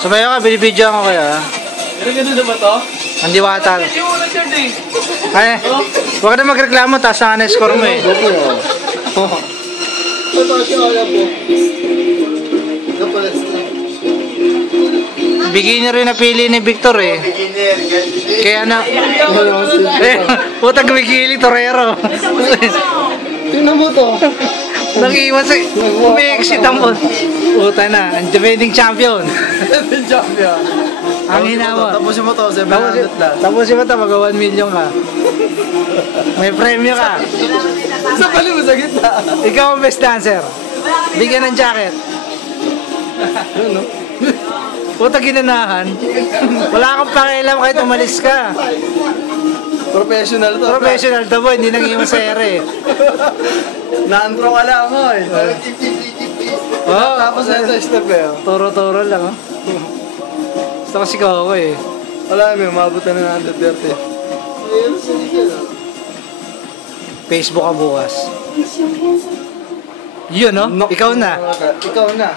Sumayo ka, binibidyo ako kaya. Ganun na ba to? Ang diwata. Hindi mo nag-card eh. Ay, huwag ka na magreklamo, taas na score mo eh. Beginner rin napili ni Victor eh. Kaya na... Putang gumigili, Torero. Tingnan mo to. Nag-iwan sa... Umi-exit ang... Puta na, ang defending champion. Defending champion. Ang hinawa. Tapusin mo to, 700 lang. Tapusin mo to, mag-1 million ka. May premyo ka. Sa pali mo sa gitna. Ikaw ang best dancer. Bigyan ng jacket. Ano? Puta ginanahan. Wala kang pakialam kahit umalis ka. Professional to. Professional to boy, hindi nang-iwan sa ere. Na-antro ka lang mo eh. Oh, Tapos na sa step eh. toro-toro lang oh. Gusto kasi ko ako eh. Wala may mabutan na ng 130. Facebook ka bukas. Yun no? Ikaw na. Ikaw na.